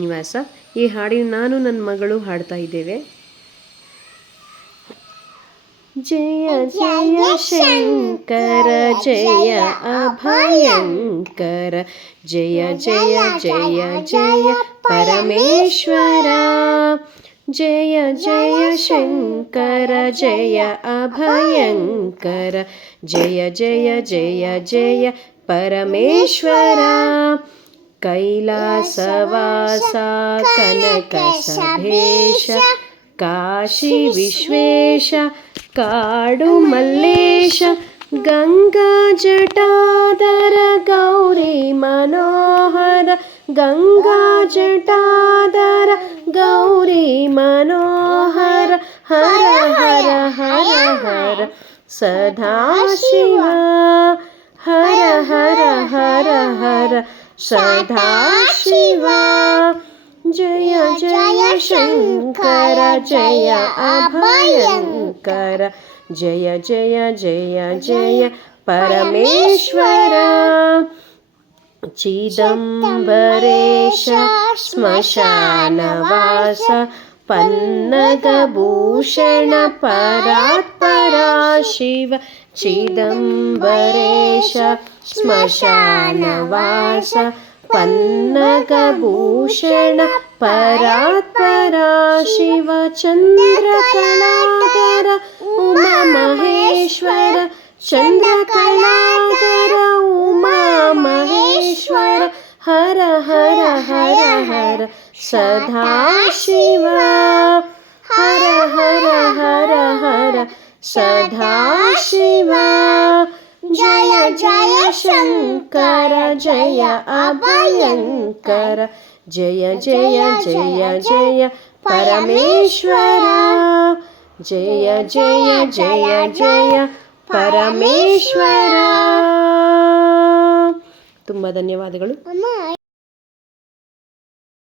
ಶ್ರೀನಿವಾಸ. ಈ ಹಾಡಿನ ನಾನು ನನ್ನ ಮಗಳು ಹಾಡ್ತಾ ಇದ್ದೇವೆ. ಜಯ ಜಯ ಶಂಕರ ಜಯ ಅಭಯಂಕರ, ಜಯ ಜಯ ಜಯ ಜಯ ಪರಮೇಶ್ವರ. ಜಯ ಜಯ ಶಂಕರ ಜಯ ಅಭಯಂಕರ, ಜಯ ಜಯ ಜಯ ಜಯ ಪರಮೇಶ್ವರ. ಕೈಲಾಸವಾಸ ಕನಕ ಸಭೇಶ, ಕಾಶಿ ವಿಶ್ವೇಶ ಕಾಡು ಮಲ್ಲೇಶ, ಗಂಗಾ ಜಟಾಧರ ಗೌರಿ ಮನೋಹರ, ಗಂಗಾ ಜಟಾಧರ ಗೌರಿ ಮನೋಹರ. ಹರ ಹರ ಹರ ಹರ ಸದಾಶಿವ, ಹರ ಹರ ಹರ ಹರ ಸದಾಶಿವ. ಜಯ ಜಯ ಶಂಕರ ಜಯ ಅಭಯಂಕರ, ಜಯ ಜಯ ಜಯ ಜಯ ಪರಮೇಶ್ವರ. ಚಿದಂಬರೇಶ ಸ್ಮಶಾನವಾಸ, ಪನ್ನಗಭೂಷಣ ಪರಾತ್ಪರ ಶಿವ. ಚಿದಂಬರೇಶ ಸ್ಮಶಾನವಾಸ, ಪನ್ನಗಭೂಷಣ ಪರಾತ್ಪರ ಶಿವ. ಚಂದ್ರಕಲಾಧರ ಉಮಾ ಮಹೇಶ್ವರ, ಚಂದ್ರಕಲಾಧರ ಉಮಾ ಮಹೇಶ್ವರ. ಹರ ಹರ ಹರ ಹರ ಸದಾಶಿವ, ಹರ ಹರ ಹರ ಹರ ಸದಾಶಿವ. ಜಯ ಜಯ ಶಂಕರ ಜಯ ಅಭಯಂಕರ, ಜಯ ಜಯ ಜಯ ಜಯ ಪರಮೇಶ್ವರ. ಜಯ ಜಯ ಜಯ ಜಯ ಪರಮೇಶ್ವರ. ತುಂಬ ಧನ್ಯವಾದಗಳು.